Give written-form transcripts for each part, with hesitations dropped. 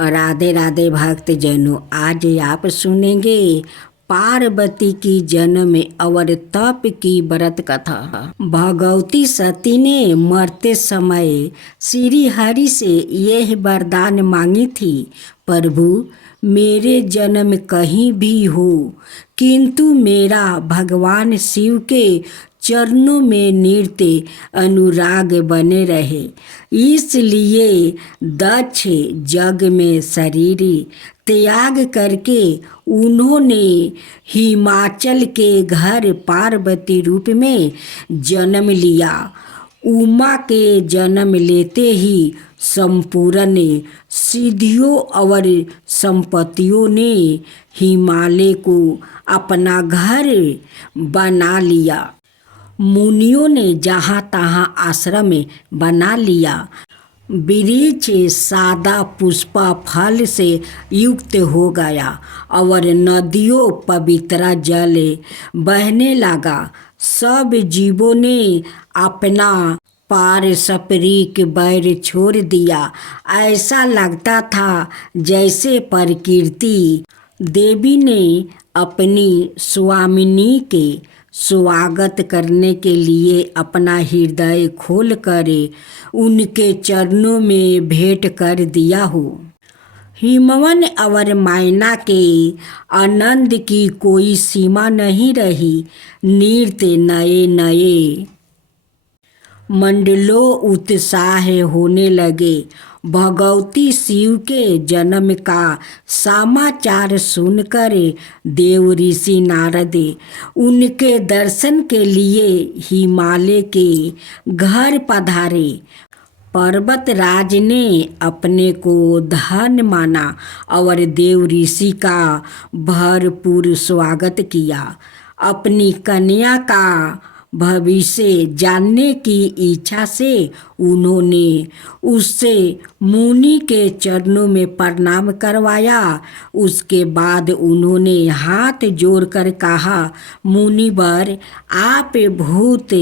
राधे राधे भक्त जनों, आज आप सुनेंगे पार्वती की जन्म और तप की व्रत कथा। भगवती सती ने मरते समय श्री हरि से यह वरदान मांगी थी, प्रभु मेरे जन्म कहीं भी हो, किंतु मेरा भगवान शिव के चरणों में नृत्य अनुराग बने रहे। इसलिए दक्ष जग में शरीर त्याग करके उन्होंने हिमाचल के घर पार्वती रूप में जन्म लिया। उमा के जन्म लेते ही संपूर्ण सिद्धियों और संपत्तियों ने हिमालय को अपना घर बना लिया। मुनियों ने जहाँ तहाँ आश्रम बना लिया। वृक्ष सादा पुष्पा फल से युक्त हो गया और नदियों पवित्र जल बहने लगा। सब जीवों ने अपना पारस्परिक बैर छोड़ दिया। ऐसा लगता था जैसे प्रकृति देवी ने अपनी स्वामिनी के स्वागत करने के लिए अपना हृदय खोल कर उनके चरणों में भेंट कर दिया हो। हिमवन और मैना के आनंद की कोई सीमा नहीं रही। नृत्य नए नए मंडलों उत्साह होने लगे। भगवती शिव के जन्म का समाचार सुनकर देव ऋषि नारद उनके दर्शन के लिए हिमालय के घर पधारे। पर्वतराज ने अपने को धन्य माना और देव ऋषि का भरपूर स्वागत किया। अपनी कन्या का भविष्य जानने की इच्छा से उन्होंने उससे मुनि के चरणों में प्रणाम करवाया। उसके बाद उन्होंने हाथ जोड़कर कहा, मुनिवर आप भूत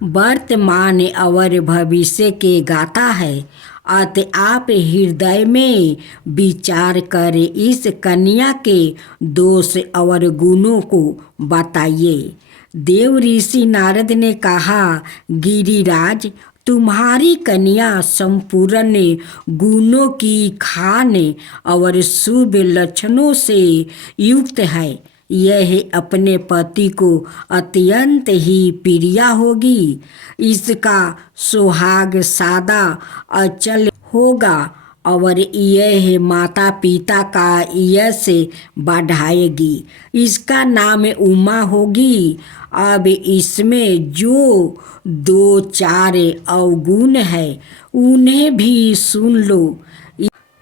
वर्तमान और भविष्य के गाता है, अतः आप हृदय में विचार कर इस कन्या के दोष और गुणों को बताइए। देव ऋषि नारद ने कहा, गिरिराज तुम्हारी कन्या संपूर्ण गुणों की खान और शुभ लक्षणों से युक्त है। यह अपने पति को अत्यंत ही प्रिय होगी। इसका सुहाग सादा अचल होगा और यह माता पिता का यश बढ़ाएगी। इसका नाम उमा होगी। अब इसमें जो दो चार अवगुण है उन्हें भी सुन लो।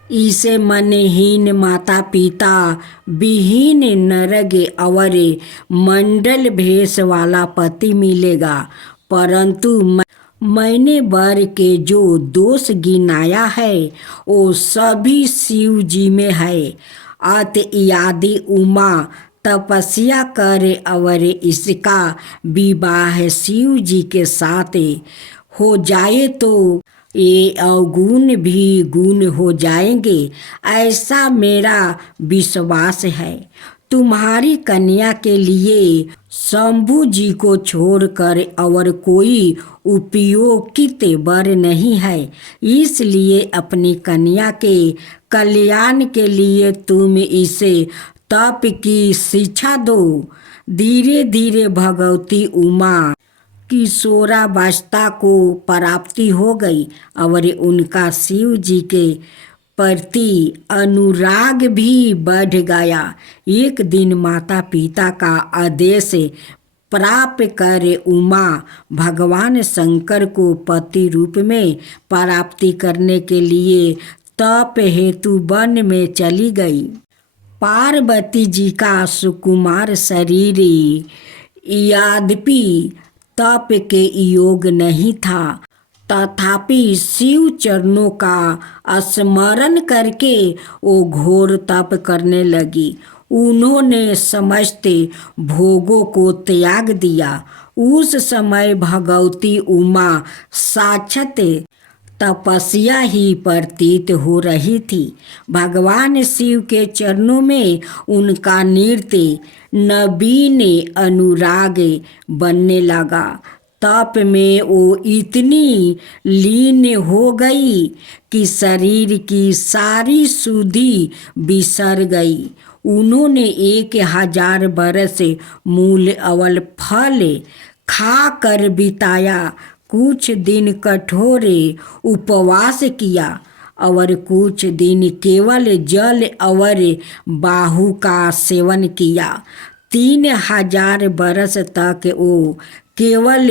इसे मनहीन माता पिता विहीन नरक और मंडल भेष वाला पति मिलेगा। परंतु मैंने वर के जो दोष गिनाया है वो सभी शिव जी में है। अतः यदि उमा तपस्या करे और इसका विवाह शिव जी के साथ हो जाए तो ये अवगुण भी गुण हो जाएंगे, ऐसा मेरा विश्वास है। तुम्हारी कन्या के लिए शंभु जी को छोड़कर और कोई उपयोगित वर नहीं है। इसलिए अपनी कन्या के कल्याण के लिए तुम इसे तप की शिक्षा दो। धीरे धीरे भगवती उमा किशोरावस्था को प्राप्ति हो गई और उनका शिव जी के प्रति अनुराग भी बढ़ गया। एक दिन माता पिता का आदेश प्राप्त कर उमा भगवान शंकर को पति रूप में प्राप्ति करने के लिए तप हेतु वन में चली गई। पार्वती जी का सुकुमार शरीर यद्यपि तप के योग नहीं था, तथापि शिव चरणों का स्मरण करके वो घोर तप करने लगी। उन्होंने समस्त भोगों को त्याग दिया। उस समय भगवती उमा साक्षात तपस्या ही प्रतीत हो रही थी। भगवान शिव के चरणों में उनका नृत्य नवीन अनुराग बनने लगा। तप में वो इतनी लीन हो गई कि शरीर की सारी सुधि बिसर गई। उन्होंने 1000 बरस मूल अवल फल खा कर बिताया। कुछ दिन कठोर उपवास किया और कुछ दिन केवल जल और बाहु का सेवन किया। 3000 बरस तक वो केवल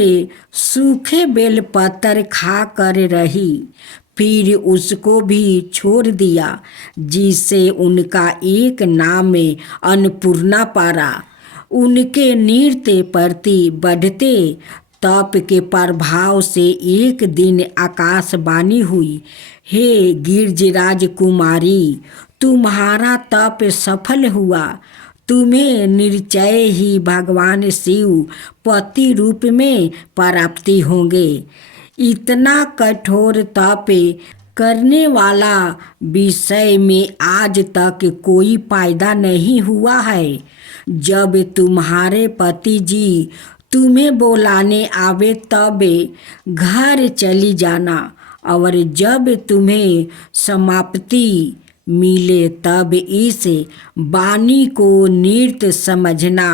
सूखे बेलपत्र खा कर रही, फिर उसको भी छोड़ दिया, जिससे उनका एक नाम अन्नपूर्णा पड़ा। उनके नृत्य प्रति बढ़ते तप के प्रभाव से एक दिन आकाशवाणी हुई, हे गिरिराज कुमारी, तुम्हारा तप सफल हुआ। तुम्हें निश्चय ही भगवान शिव पति रूप में प्राप्ति होंगे। इतना कठोर तप करने वाला विषय में आज तक कोई फायदा नहीं हुआ है। जब तुम्हारे पति जी तुम्हें बुलाने आवे तब घर चली जाना, और जब तुम्हें समाप्ति मिले तब इस वाणी को नृत्य समझना।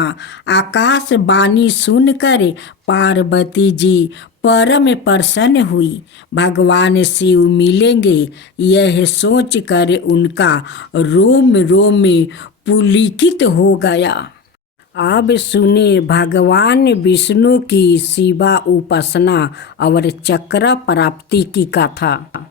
आकाशवाणी सुनकर पार्वती जी परम प्रसन्न हुई। भगवान शिव मिलेंगे यह सोचकर उनका रोम रोम पुलकित हो गया। अब सुने भगवान विष्णु की शिवा उपासना और चक्र प्राप्ति की कथा।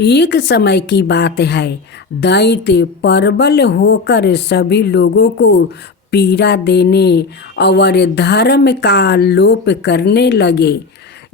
एक समय की बात है, दैत्य प्रबल होकर सभी लोगों को पीड़ा देने और धर्म का लोप करने लगे।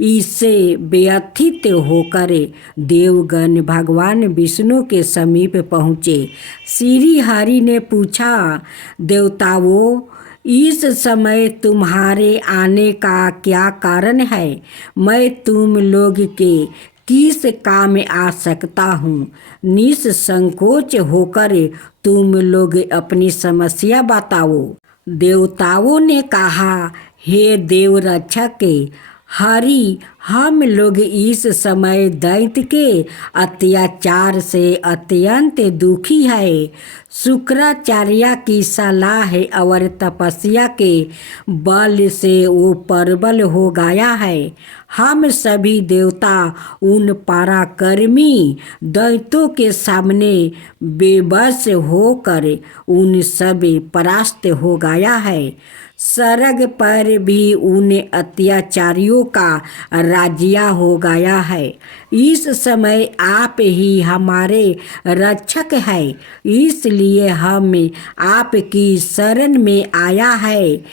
इससे व्यथित होकर देवगण भगवान विष्णु के समीप पहुँचे। श्री हरि ने पूछा, देवताओं, इस समय तुम्हारे आने का क्या कारण है? मैं तुम लोग के किस काम में आ सकता हूँ? निसंकोच होकर तुम लोग अपनी समस्या बताओ। देवताओं ने कहा, हे देव रक्षक हरि, हम लोग इस समय दैत्य के अत्याचार से अत्यंत दुखी है। शुक्राचार्य की सलाह और तपस्या के बल से वो प्रबल हो गया है। हम सभी देवता उन पराक्रमी दैत्यों के सामने बेबस होकर उन सब परास्त हो गया है। स्वर्ग पर भी उन अत्याचारियों का राज्य हो गया है। इस समय आप ही हमारे रक्षक हैं, इसलिए हम आपकी शरण में आया है।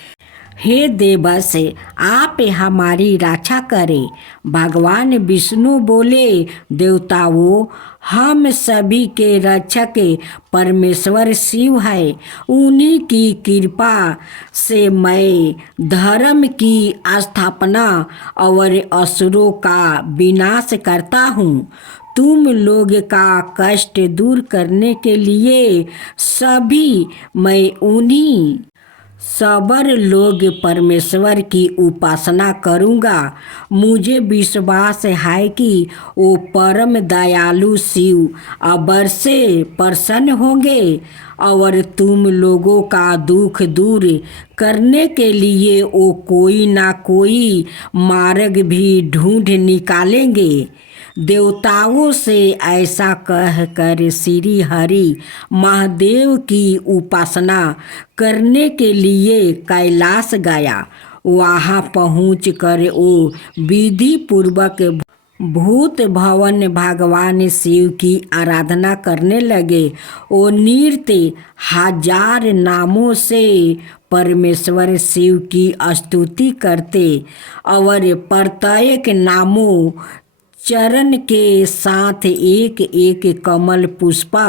हे देवस, आप हमारी रक्षा करें। भगवान विष्णु बोले, देवताओं, हम सभी के रक्षक परमेश्वर शिव है। उन्हीं की कृपा से मैं धर्म की स्थापना और असुरों का विनाश करता हूँ। तुम लोग का कष्ट दूर करने के लिए सभी मैं उन्हीं सबर लोग परमेश्वर की उपासना करूँगा। मुझे विश्वास है कि वो परम दयालु शिव अवश्य प्रसन्न होंगे और तुम लोगों का दुख दूर करने के लिए वो कोई ना कोई मार्ग भी ढूंढ निकालेंगे। देवताओं से ऐसा कहकर श्री हरि महादेव की उपासना करने के लिए कैलाश गया। वहाँ पहुँचकर वो विधि पूर्वक भूत भवन भगवान शिव की आराधना करने लगे। वो नृत्य 1000 नामों से परमेश्वर शिव की स्तुति करते और प्रत्येक नामों चरण के साथ एक एक कमल पुष्पा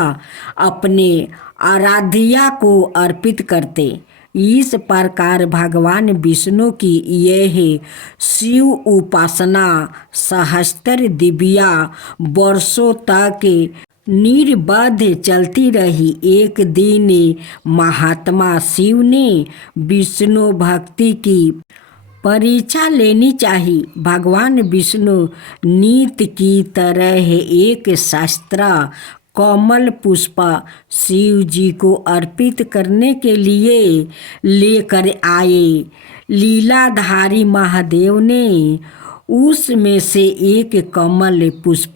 अपने आराध्या को अर्पित करते। इस प्रकार भगवान विष्णु की यह शिव उपासना सहस्त्र दिव्या वर्षों तक निर्बाध चलती रही। एक दिन महात्मा शिव ने विष्णु भक्ति की परीक्षा लेनी चाहिए। भगवान विष्णु नित्य की तरह एक शास्त्र कमल पुष्प शिव जी को अर्पित करने के लिए लेकर आए। लीलाधारी महादेव ने उसमें से एक कमल पुष्प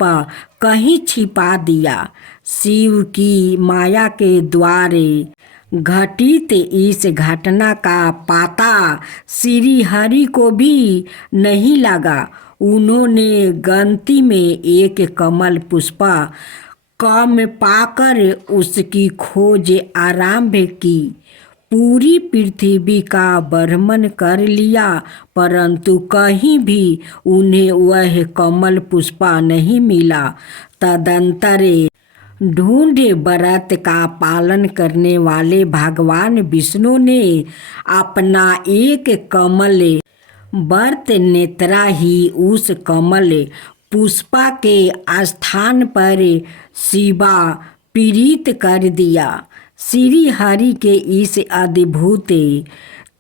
कहीं छिपा दिया। शिव की माया के द्वारे घटित इस घटना का पता श्री हरि को भी नहीं लगा। उन्होंने गलती में एक कमल पुष्प कम पाकर उसकी खोज आरंभ की। पूरी पृथ्वी का भ्रमण कर लिया, परंतु कहीं भी उन्हें वह कमल पुष्प नहीं मिला। तदंतर ढूंढे व्रत का पालन करने वाले भगवान विष्णु ने अपना एक कमल व्रत नेत्रा ही उस कमल पुष्पा के स्थान पर शिवा प्रीत कर दिया। श्री हरि के इस अद्भुत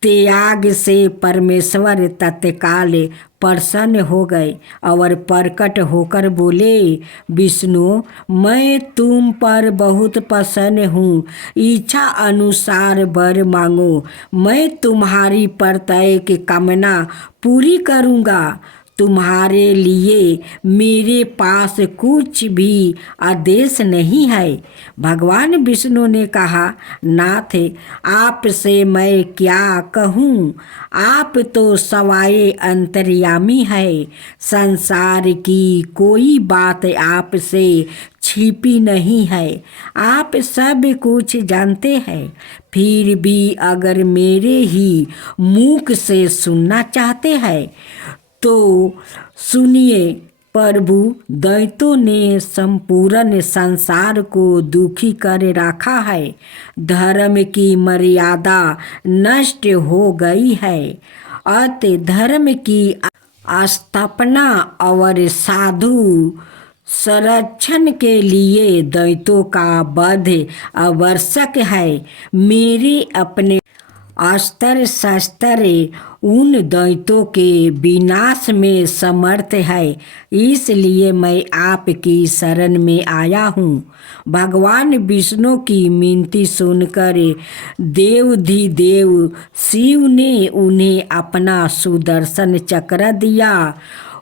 त्याग से परमेश्वर तत्काल प्रसन्न हो गए और प्रकट होकर बोले, विष्णु, मैं तुम पर बहुत प्रसन्न हूँ। इच्छा अनुसार वर मांगो, मैं तुम्हारी प्रत्येक कामना पूरी करूँगा। तुम्हारे लिए मेरे पास कुछ भी आदेश नहीं है। भगवान विष्णु ने कहा, नाथ, आपसे मैं क्या कहूँ? आप तो सवाए अंतर्यामी है। संसार की कोई बात आपसे छिपी नहीं है। आप सब कुछ जानते हैं। फिर भी अगर मेरे ही मुख से सुनना चाहते हैं तो सुनिए। प्रभु, दैत्यों ने संपूर्ण संसार को दुखी कर रखा है। धर्म की मर्यादा नष्ट हो गई है। अतः धर्म की स्थापना और साधु संरक्षण के लिए दैत्यों का वध आवश्यक है। मेरे अपने अस्त्र शस्त्र उन दैत्यों के विनाश में समर्थ है, इसलिए मैं आपकी शरण में आया हूँ। भगवान विष्णु की मिनती सुनकर देवाधिदेव शिव ने उन्हें अपना सुदर्शन चक्र दिया।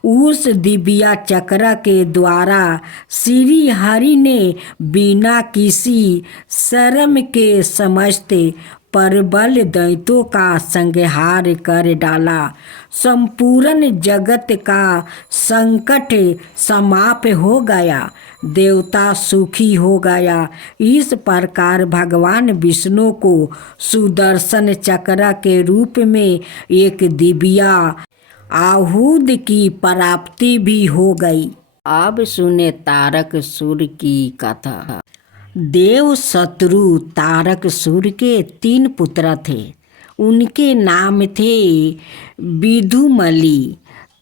उस दिव्या चक्र के द्वारा श्री हरि ने बिना किसी शर्म के समस्त प्रबल दैत्यों का संहार कर डाला। संपूर्ण जगत का संकट समाप्त हो गया। देवता सुखी हो गया। इस प्रकार भगवान विष्णु को सुदर्शन चक्र के रूप में एक दिव्या आहुति की प्राप्ति भी हो गई। अब सुने तारकासुर की कथा। देव शत्रु तारकासुर के 3 पुत्र थे। उनके नाम थे विदुमली,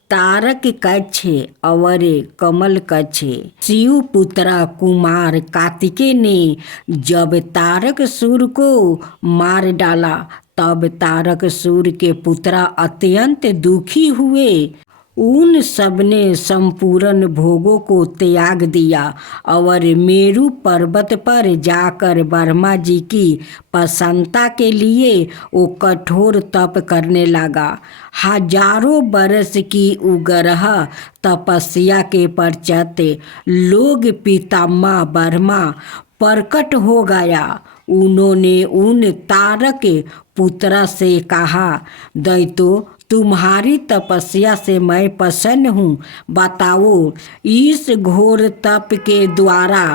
तारकक्ष और कमलक्ष। शिव पुत्र कुमार कार्तिकेय ने जब तारकासुर को मार डाला तब तारकासुर के पुत्र अत्यंत दुखी हुए। उन सब ने संपूर्ण भोगों को त्याग दिया और मेरु पर्वत पर जाकर ब्रह्मा जी की प्रसन्नता के लिए वो कठोर तप करने लगा। हजारों बरस की उग्र तपस्या के पश्चात लोग पितामह ब्रह्मा प्रकट हो गया। उन्होंने उन तारक पुत्र से कहा, दैत्यों, तुम्हारी तपस्या से मैं प्रसन्न हूँ। बताओ, इस घोर तप के द्वारा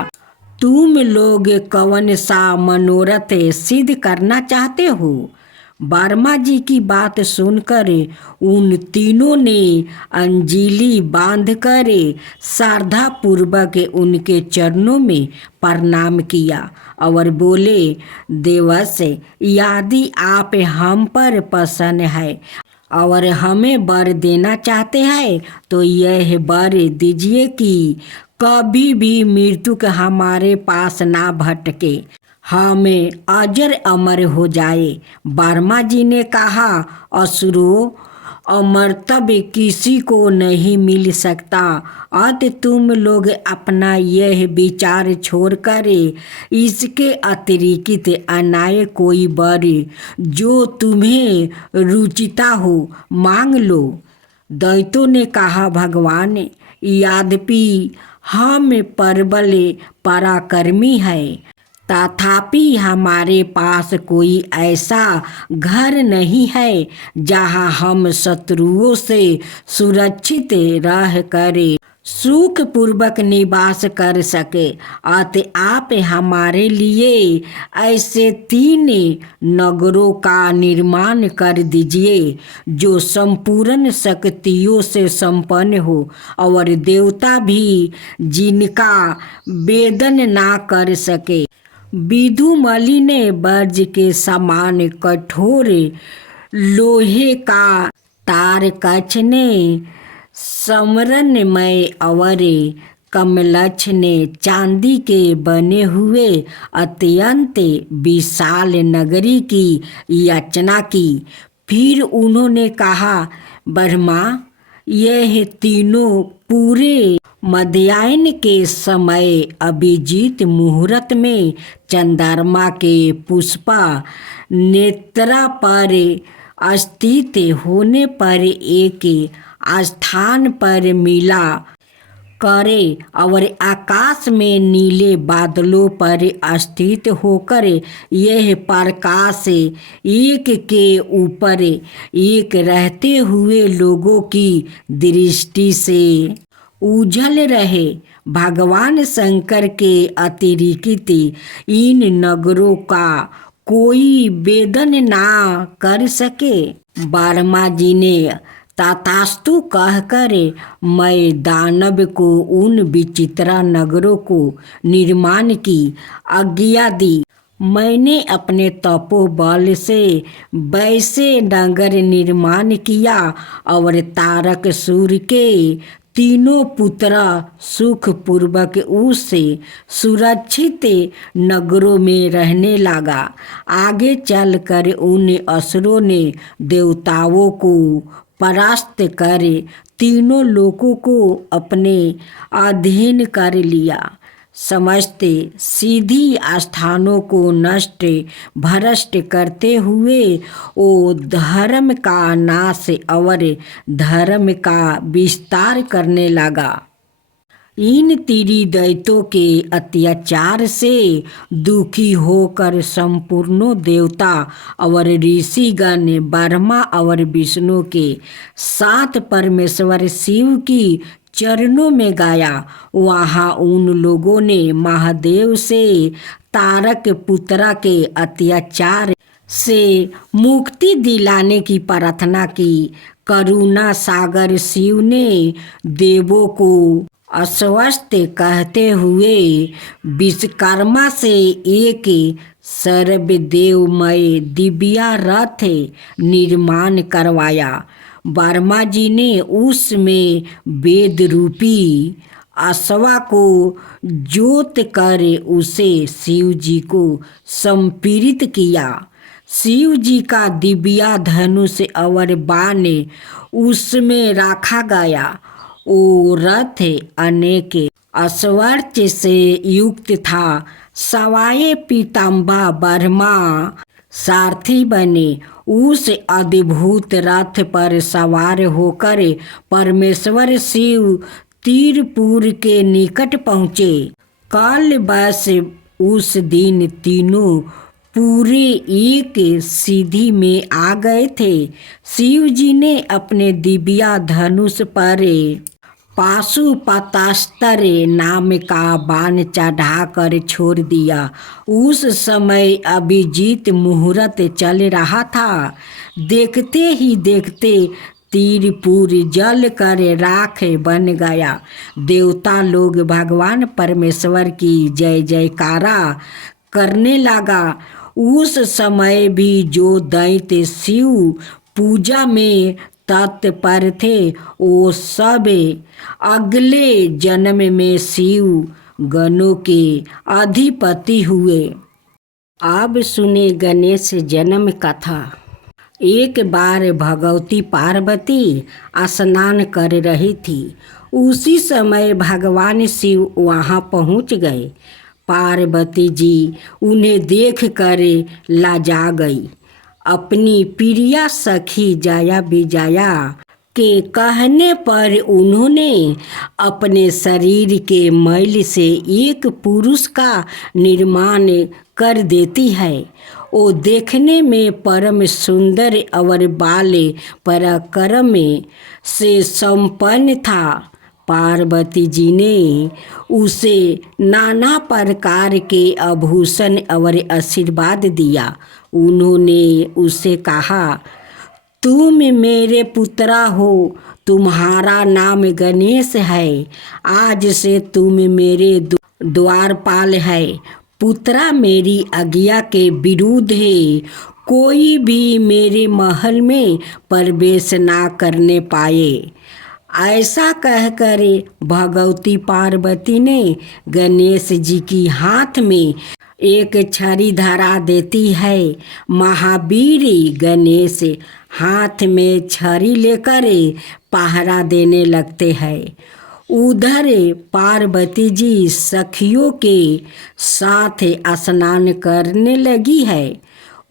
तुम लोग कौन सा मनोरथ सिद्ध करना चाहते हो? वर्मा जी की बात सुनकर उन तीनों ने अंजलि बांधकर श्रद्धा पूर्वक उनके चरणों में प्रणाम किया और बोले, देवश, यदि आप हम पर प्रसन्न है और हमें वर देना चाहते हैं तो यह वर दीजिए कि कभी भी मृत्यु के हमारे पास ना भटके, हमें अजर अमर हो जाए। वर्मा जी ने कहा, असुरों, अमरतब किसी को नहीं मिल सकता। अत तुम लोग अपना यह विचार छोड़कर इसके अतिरिक्त अन्य कोई वर जो तुम्हें रुचिता हो मांग लो। दैत्यों ने कहा, भगवान, यद्यपि हम प्रबल पराक्रमी है, तथापि हमारे पास कोई ऐसा घर नहीं है जहाँ हम शत्रुओं से सुरक्षित रह कर सुख पूर्वक निवास कर सके। अतः आप हमारे लिए ऐसे 3 नगरों का निर्माण कर दीजिए जो संपूर्ण शक्तियों से संपन्न हो और देवता भी जिनका वेदन ना कर सके। विदुमली ने वज्र के समान कठोर लोहे का तारकक्ष ने स्मरणमय और कमलक्ष ने चांदी के बने हुए अत्यंत विशाल नगरी की याचना की। फिर उन्होंने कहा, ब्रह्मा, यह तीनों पूरे मध्याह्न के समय अभिजीत मुहूर्त में चंद्रमा के पुष्पा नेत्रा पर स्थित होने पर एक स्थान पर मिला करे और आकाश में नीले बादलों पर स्थित होकर यह प्रकाश एक के ऊपर एक रहते हुए लोगों की दृष्टि से उजल रहे। भगवान शंकर के अतिरिक्त इन नगरों का कोई वेदन ना कर सके। वर्मा जी ने तथास्तु कहकर मैं दानव को उन विचित्र नगरों को निर्माण की आज्ञा दी। मैंने अपने तपोबल से वैसे नगर निर्माण किया और तारक सूर्य के तीनों पुत्र सुख पूर्वक उससे सुरक्षित नगरों में रहने लगा। आगे चलकर उन असुरों ने देवताओं को परास्त कर तीनों लोकों को अपने अधीन कर लिया। समस्त सीधी स्थानों को नष्ट भ्रष्ट करते हुए वो धर्म का नाश और धर्म का विस्तार करने लगा। इन त्रिदैत्यों के अत्याचार से दुखी होकर संपूर्ण देवता और ऋषिगण ब्रह्मा और विष्णु के साथ परमेश्वर शिव की चरणों में गाया। वहाँ उन लोगों ने महादेव से तारक पुत्रा के अत्याचार से मुक्ति दिलाने की प्रार्थना की। करुणा सागर शिव ने देवों को अस्वस्थ कहते हुए विश्वकर्मा से एक सर्वदेवमय दिव्या रथ निर्माण करवाया। वर्मा जी ने उसमें वेद रूपी अश्वा को जोत कर उसे शिव जी को समर्पित किया। शिव जी का दिव्या धनुष और बाण उसमें रखा गया। वो रथ अनेक ऐश्वर्य से युक्त था। सवाए पीताम्बर ब्रह्मा सारथी बने। उस अद्भुत रथ पर सवार होकर परमेश्वर शिव तीरपुर के निकट पहुँचे। कल बस उस दिन तीनों पूरे एक सीधी में आ गए थे। शिव जी ने अपने दिव्या धनुष पर पाशुपतास्त्र नाम का बाण चढ़ा कर छोड़ दिया। उस समय अभिजीत मुहूर्त चल रहा था। देखते ही देखते तीरपुर जल कर राख बन गया। देवता लोग भगवान परमेश्वर की जय जयकारा करने लगा। उस समय भी जो दैत्य शिव पूजा में तत्पर थे वो सब अगले जन्म में शिव गणों के अधिपति हुए। अब सुने गणेश जन्म कथा। एक बार भगवती पार्वती स्नान कर रही थी। उसी समय भगवान शिव वहाँ पहुँच गए। पार्वती जी उन्हें देख कर लजा गई। अपनी प्रिया सखी जया विजया के कहने पर उन्होंने अपने शरीर के मैल से एक पुरुष का निर्माण कर देती है। वो देखने में परम सुंदर और बाल पराक्रम से संपन्न था। पार्वती जी ने उसे नाना प्रकार के आभूषण और आशीर्वाद दिया। उन्होंने उसे कहा, तुम मेरे पुत्रा हो, तुम्हारा नाम गणेश है। आज से तुम मेरे द्वारपाल है। पुत्रा, मेरी आज्ञा के विरुद्ध है कोई भी मेरे महल में प्रवेश ना करने पाए। ऐसा कहकर भगवती पार्वती ने गणेश जी की हाथ में एक छड़ी धरा देती है। महावीर गणेश हाथ में छड़ी लेकर पहरा देने लगते हैं। उधर पार्वती जी सखियों के साथ स्नान करने लगी है।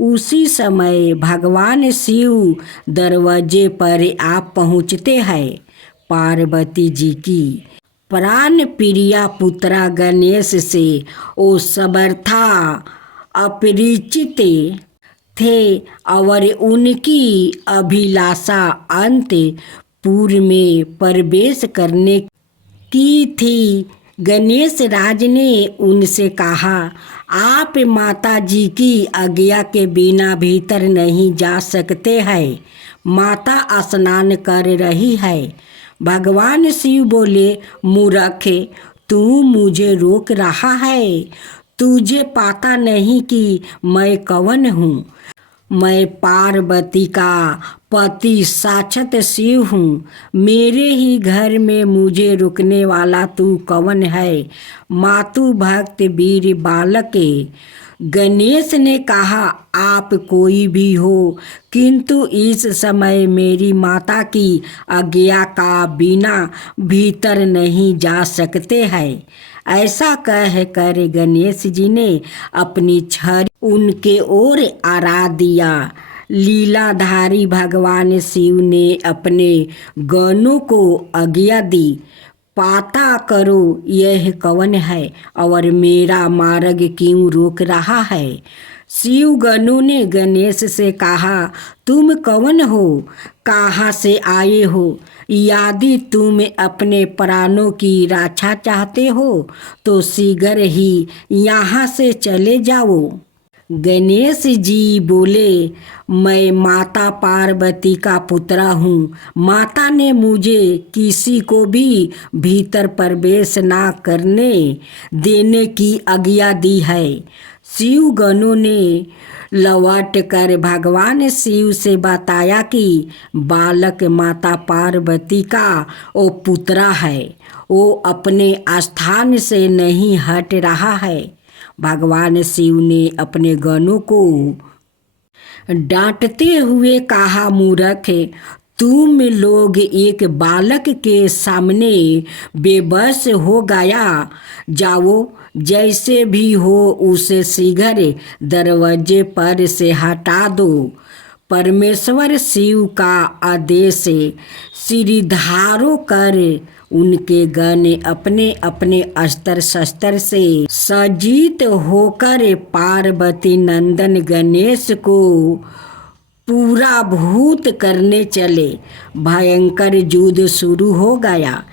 उसी समय भगवान शिव दरवाजे पर आप पहुँचते हैं। पार्वती जी की प्राण प्रिया पुत्रा गणेश से वो समर्था अपरिचित थे और उनकी अभिलाषा अंतपुर में प्रवेश करने की थी। गणेश राज ने उनसे कहा, आप माता जी की आज्ञा के बिना भीतर नहीं जा सकते हैं। माता स्नान कर रही है। भगवान शिव बोले, मूर्ख, तू मुझे रोक रहा है। तुझे पता नहीं कि मैं कौन हूँ। मैं पार्वती का पति साक्षात शिव हूँ। मेरे ही घर में मुझे रुकने वाला तू कौन है? मातु भक्त वीर बालक गणेश ने कहा, आप कोई भी हो, किंतु इस समय मेरी माता की आज्ञा का बिना भीतर नहीं जा सकते हैं। ऐसा कह कर गणेश जी ने अपनी छड़ी उनके ओर आरा दिया। लीलाधारी भगवान शिव ने अपने गणों को आज्ञा दी, पता करो यह कौन है और मेरा मार्ग क्यों रोक रहा है। शिव गणों ने गणेश से कहा, तुम कौन हो? कहाँ से आए हो? यदि तुम अपने प्राणों की रक्षा चाहते हो तो शीघ्र ही यहाँ से चले जाओ। गणेश जी बोले, मैं माता पार्वती का पुत्र हूँ। माता ने मुझे किसी को भी भीतर प्रवेश ना करने देने की आज्ञा दी है। शिव गणों ने लौट कर भगवान शिव से बताया कि बालक माता पार्वती का वो पुत्र है। वो अपने स्थान से नहीं हट रहा है। भगवान शिव ने अपने गणों को डांटते हुए कहा, मूर्ख, तुम लोग एक बालक के सामने बेबस हो गया। जाओ, जैसे भी हो उसे शीघ्र दरवाजे पर से हटा दो। परमेश्वर शिव का आदेश सिरधारो कर उनके गण अपने अपने अस्त्र शस्त्र से सज्जित होकर पार्वती नंदन गणेश को पूरा भूत करने चले। भयंकर युद्ध शुरू हो गया।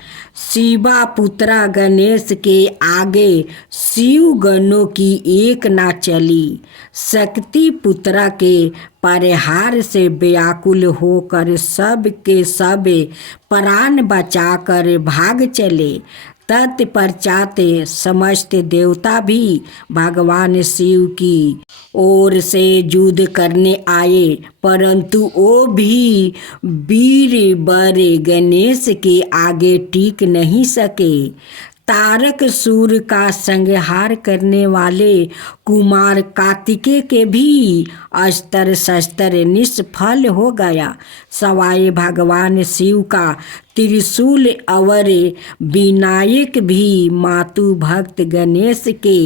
शिवा पुत्रा गणेश के आगे शिव गणों की एक ना चली। शक्ति पुत्रा के परिहार से व्याकुल होकर सब के सब प्राण बचाकर भाग चले। तत्पश्चात समस्त देवता भी भगवान शिव की ओर से युद्ध करने आए, परंतु वो भी वीर वर गणेश के आगे टिक नहीं सके। तारकासुर का संहार करने वाले कुमार कार्तिकेय के भी अस्त्र शस्त्र निष्फल हो गया। सवाए भगवान शिव का त्रिशूल और विनायक भी मातु भक्त गणेश के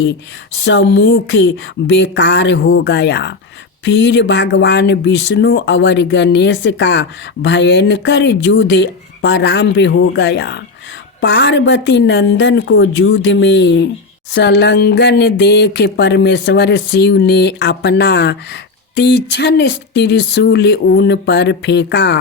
सम्मुख बेकार हो गया। फिर भगवान विष्णु और गणेश का भयंकर युद्ध प्रारंभ हो गया। पार्वती नंदन को युद्ध में संलग्न देख परमेश्वर शिव ने अपना तीक्ष्ण त्रिशूल उन पर फेंका।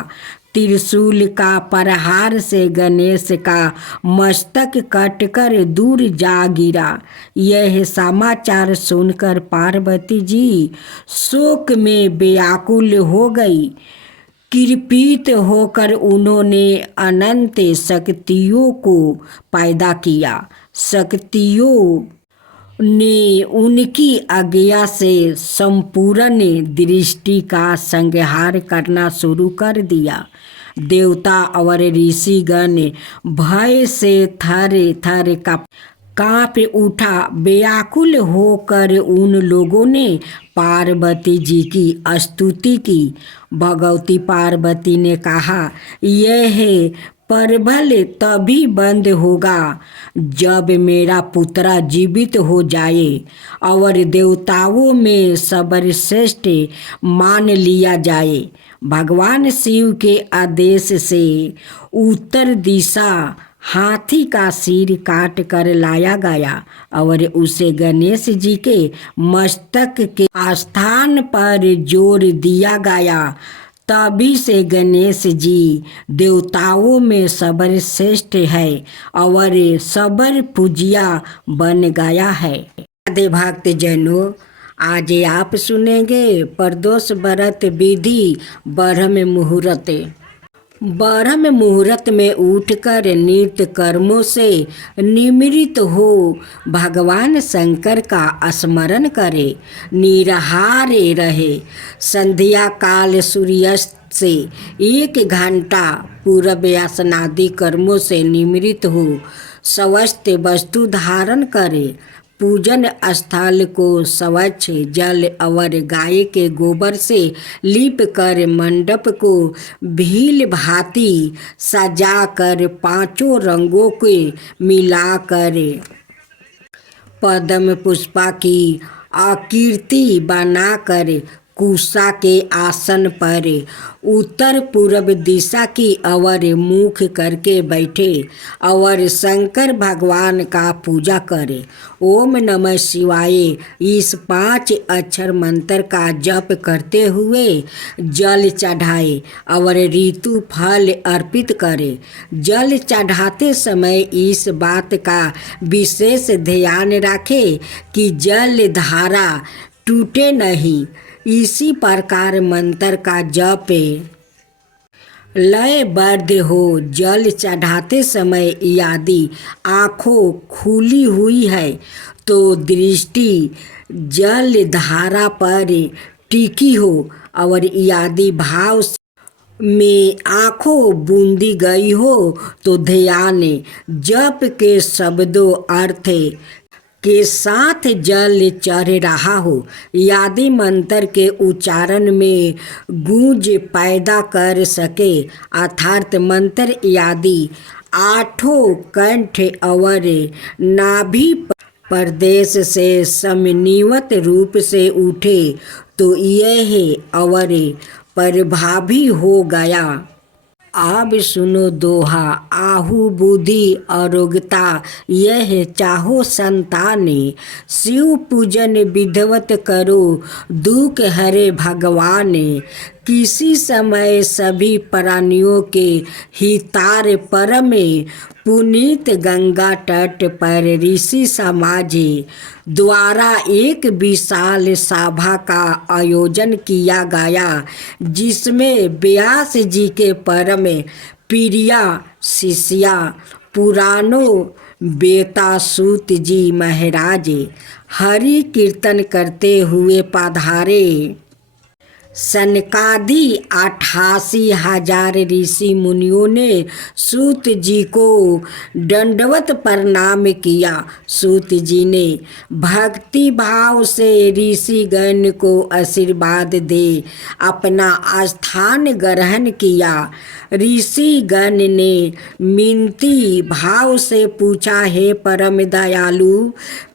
त्रिशूल का प्रहार से गणेश का मस्तक कटकर दूर जा गिरा। यह समाचार सुनकर पार्वती जी शोक में व्याकुल हो गई। कृपित होकर उन्होंने अनंत शक्तियों को पैदा किया। शक्तियों ने उनकी आज्ञा से संपूर्ण दृष्टि का संहार करना शुरू कर दिया। देवता और ऋषिगण भय से थर थर कांप उठा। व्याकुल होकर उन लोगों ने पार्वती जी की स्तुति की। भगवती पार्वती ने कहा, यह प्रबल तभी बंद होगा जब मेरा पुत्र जीवित हो जाए और देवताओं में सर्वश्रेष्ठ मान लिया जाए। भगवान शिव के आदेश से उत्तर दिशा हाथी का सिर काट कर लाया गया और उसे गणेश जी के मस्तक के स्थान पर जोड़ दिया गया। तभी से गणेश जी देवताओं में सर्वश्रेष्ठ है और सर्व पूज्या बन गया है। राधे भक्त जनों, आज आप सुनेंगे प्रदोष व्रत विधि। ब्रह्म मुहूर्त। ब्रह्म मुहूर्त में उठकर नित्य कर्मों से निवृत्त हो भगवान शंकर का स्मरण करे, निराहार रहे। संध्या काल सूर्यास्त से 1 घंटा पूर्व स्नादि कर्मों से निवृत्त हो स्वस्थ वस्तु धारण करे। पूजन स्थल को स्वच्छ जल और गाय के गोबर से लीप कर मंडप को भील भांति सजाकर 5 रंगों के मिलाकर पद्म पुष्पा की आकृति बनाकर कुशा के आसन पर उत्तर पूर्व दिशा की ओर मुख करके बैठे और शंकर भगवान का पूजा करे। ओम नमः शिवाय इस 5 अक्षर मंत्र का जप करते हुए जल चढ़ाए और ऋतु फल अर्पित करे। जल चढ़ाते समय इस बात का विशेष ध्यान रखे कि जल धारा टूटे नहीं। इसी प्रकार मंत्र का जप लयबद्ध हो। जल चढ़ाते समय यदि आँखों खुली हुई है तो दृष्टि जल धारा पर टिकी हो और यदि भाव में आँखों बूंदी गई हो तो ध्यान जप के शब्दों अर्थ के साथ जल चढ़ रहा हो। यदि मंत्र के उच्चारण में गूंज पैदा कर सके, अर्थात मंत्र यदि 8 कंठ और नाभि प्रदेश से समन्वित रूप से उठे तो यह और प्रभावी हो गया। अब सुनो दोहा, आहु बुद्धि अरोगता, यह चाहो संताने। शिव पूजन विधवत करो, दुख हरे भगवाने। किसी समय सभी प्राणियों के हितार पर में, पुनीत गंगा तट पर ऋषि समाजे द्वारा एक विशाल सभा का आयोजन किया गया, जिसमें व्यास जी के परम प्रिया शिष्या पुराणों बेतासूत जी महाराज हरि कीर्तन करते हुए पधारे। सनकादि 88,000 ऋषि मुनियों ने सूत जी को दंडवत प्रणाम किया। सूत जी ने भक्ति भाव से ऋषिगण को आशीर्वाद दे अपना स्थान ग्रहण किया। ऋषिगण ने मिनती भाव से पूछा, हे परम दयालु,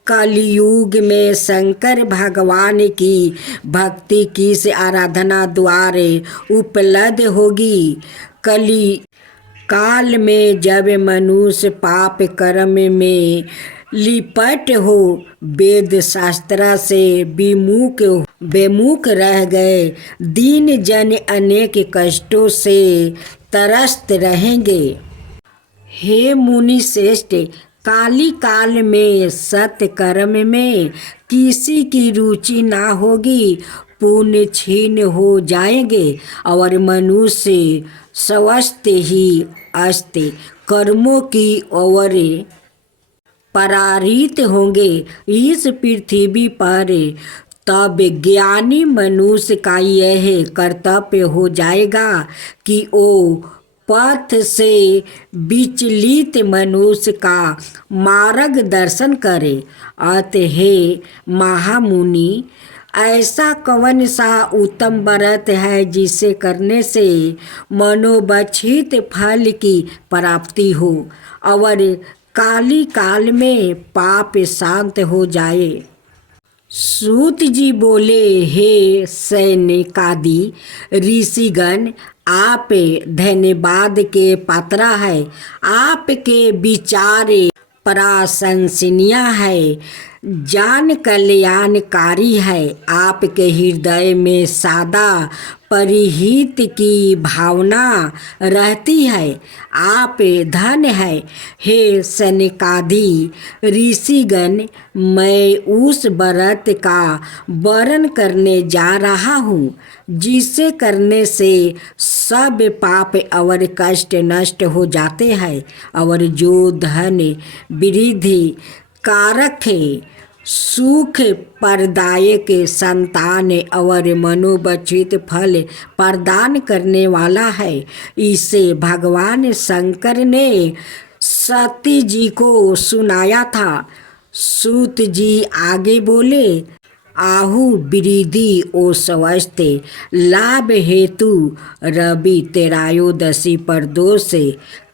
कलयुग में शंकर भगवान की भक्ति किस आराधना द्वारे उपलब्ध होगी? कली काल में जब मनुष्य पाप कर्म में लिपट हो, वेद शास्त्र से विमुख रह गए, दीन जन अनेक कष्टों से त्रस्त रहेंगे। हे मुनि श्रेष्ठ, काली काल में सत्य कर्म में किसी की रुचि ना होगी, पुण्य क्षीण हो जाएंगे और मनुष्य स्वस्थ ही अस्त कर्मों की ओर परारित होंगे इस पृथ्वी पर। तब ज्ञानी मनुष्य का यह कर्तव्य हो जाएगा कि वो पथ से विचलित मनुष्य का मार्गदर्शन करे। अतः हे महामुनि, ऐसा कौन सा उत्तम व्रत है जिसे करने से मनोवांछित फल की प्राप्ति हो और काली काल में पाप शांत हो जाए? सूत जी बोले, हे सैनिकादि ऋषिगण, आप धन्यवाद के पात्र है। आपके विचार प्रशंसनीय है, जान कल्याणकारी है। आपके हृदय में सदा परिहित की भावना रहती है। आप धन है। हे सनकादि ऋषिगण, मैं उस व्रत का वर्णन करने जा रहा हूँ जिसे करने से सब पाप और कष्ट नष्ट हो जाते हैं और जो धन वृद्धि कारक है, सुख प्रदायक, संतान और मनोवांछित फल प्रदान करने वाला है। इसे भगवान शंकर ने सती जी को सुनाया था। सूत जी आगे बोले, आहु वृद्धि ओ स्वस्थ लाभ हेतु रवि त्रयोदशी प्रदोष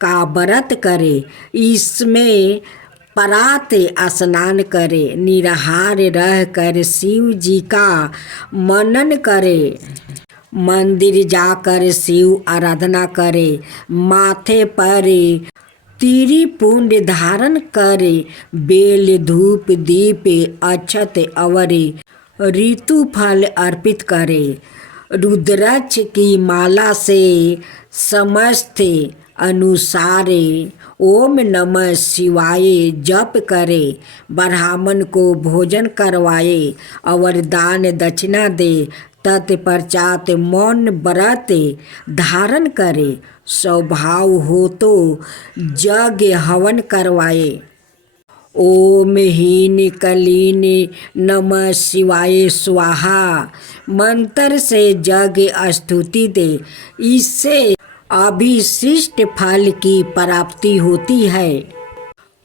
का व्रत करे। इसमें प्रात स्नान करे, निराहार रह कर शिव जी का मनन करे, मंदिर जाकर शिव आराधना करे, माथे पर त्रिपुंड धारण करे, बेल धूप दीप अक्षत और ऋतु फल अर्पित करे, रुद्राक्ष की माला से समस्त अनुसार ओम नमः शिवाय जप करे, ब्राह्मण को भोजन करवाए और दान दक्षिणा दे। तत्पश्चात मौन व्रत धारण करे, स्वभाव हो तो यज्ञ हवन करवाए। ओम हीन कलीन नमः शिवाय स्वाहा मंत्र से यज्ञ स्तुति दे। इससे अभिशिष्ट फल की प्राप्ति होती है।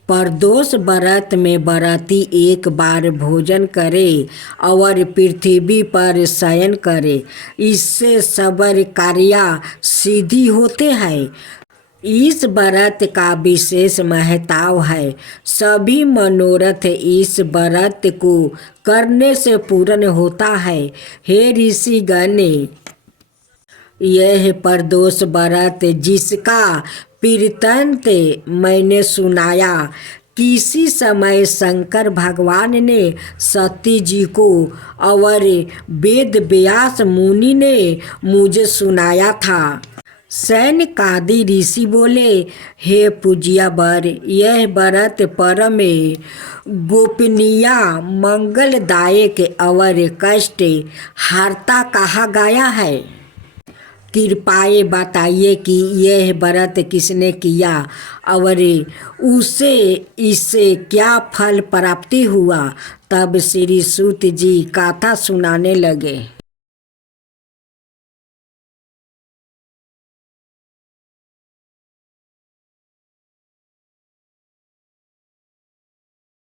प्रदोष व्रत में व्रती एक बार भोजन करे और पृथ्वी पर शयन करे, इससे सबर कार्य सिद्धि होते हैं। इस व्रत का विशेष महत्व है। सभी मनोरथ इस व्रत को करने से पूर्ण होता है। हे ऋषिगण, यह प्रदोष व्रत जिसका कीर्तन मैंने सुनाया। किसी समय शंकर भगवान ने सती जी को और वेद व्यास मुनि ने मुझे सुनाया था। सैनकादि ऋषि बोले, हे पूज्य वर, यह व्रत परम गोपनीय, मंगलदायक और कष्ट हारता कहा गया है। कृपया बताइए कि यह व्रत किसने किया और उसे इससे क्या फल प्राप्ति हुआ। तब श्री सूत जी कथा सुनाने लगे।